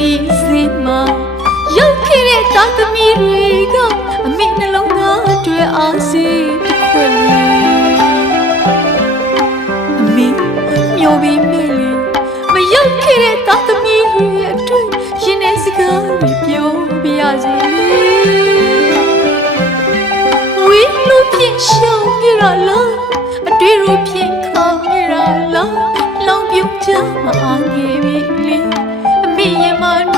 နေစေမှာရောက်ခဲ့တဲ့သာသမီတွေကအမေနှလုံးသားအတွက်အားစေတစ်ခွက်လေးအမေမျောပြီးမေးလေမရောက်ခဲ့တဲ့သာသမီတွေအတွက်ရင်ထဲစကားတွေပြောပြရစီလေဝင်းလို့ဖြင့်ရှောင်းပြရလားအတွေ့ရဖြင့်ခေါ်ပြရလားလောင်ပြုတ်ချမအားငယ်ပြီလေ အမေ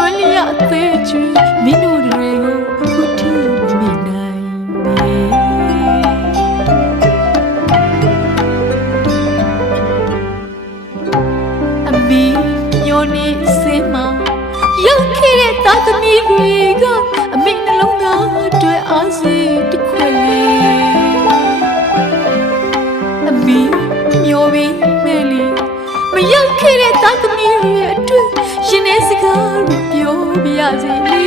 စကားတွေပြောပြရစီလေ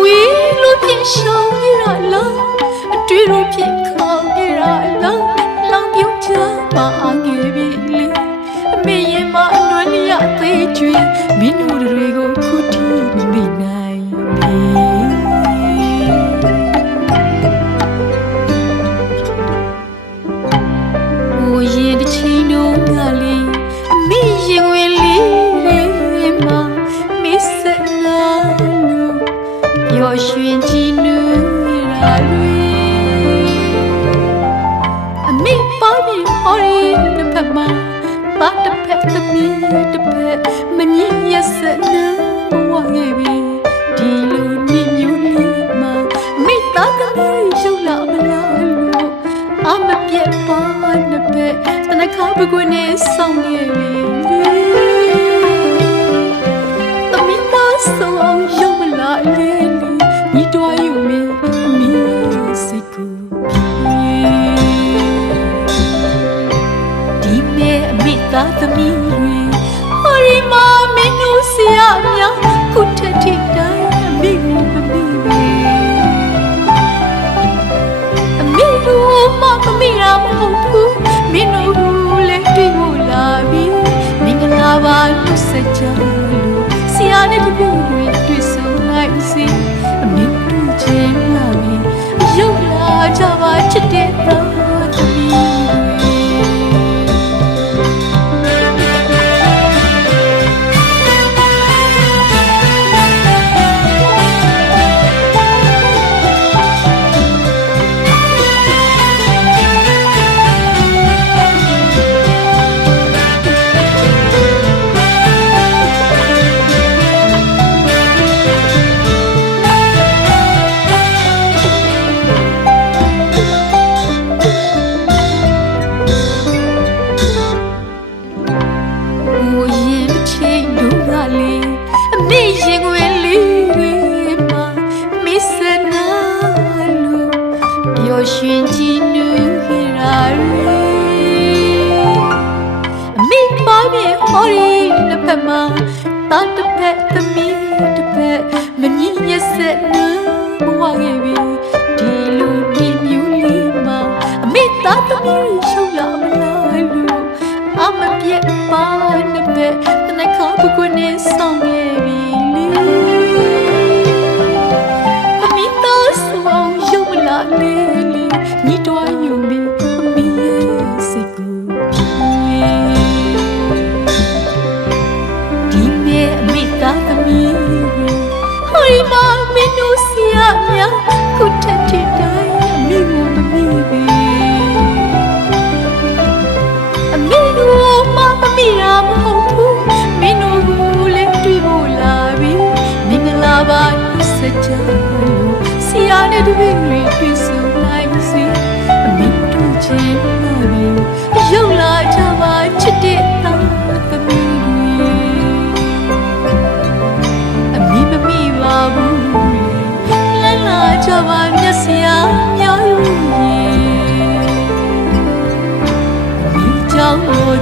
ဝီလို့ပြင်ရှောင်းရလားအတွေ့တို့ပြင်ခေါင်းရလားလောင်ပြုတ်ချပါအငယ်ပြီလေအမေရင်မအနွမ်းရအသေးကျွေး ပါပြီးဟော်ရီတစ်ဖက်မှာပါတစ်ဖက်သမီးတစ်ဖက်မမြင်ရစနာဘဝငယ်ပြီဒီလိုနေမျိုးလေးမှာအမေသားသမီးရုပ်လာမလားလို့အမပြတ်ပါနဲ့ပဲတနခါပကွနဲ့ဆောင်နေပြီတမီးသားဆော မဲအမိသားသမီးတွေဟောရီမာမင်းတို့ဆရာများခုထက်ထိတိုင်းအမိကိုမမိပဲအမေတို့မမမေရာမဟုတ်ဘူးမင်းတို့လည်းတွေ့ဖို့လာပြီမင်္ဂလာပါလို့စကြလို့ဆရာနဲ့တပည့် အမေရင်ဝင်လေးတွေမှာမစ္စနာလို့ပျော်ရွှင်ကြည်နူးခဲ့ရာတွေအမေပါမြေဟော်ရီနှစ်ဖက်မှာတာတစ်ဖက်သမီးတစ်ဖက်မငြင်းရဆက်နူးဘဝငယ်ပြီ စကြလို့ဆရာနဲ့တပည့်တွေတွေ့ဆုံလိုက်စီအမေတို့ချင်းလာပြီရုပ်လာကြပါချစ်တဲ့သားသမီးတွေအမေမမီပါဘူးလမ်းလာကြပါမျက်စရာများလို့မိကြောင့်လို့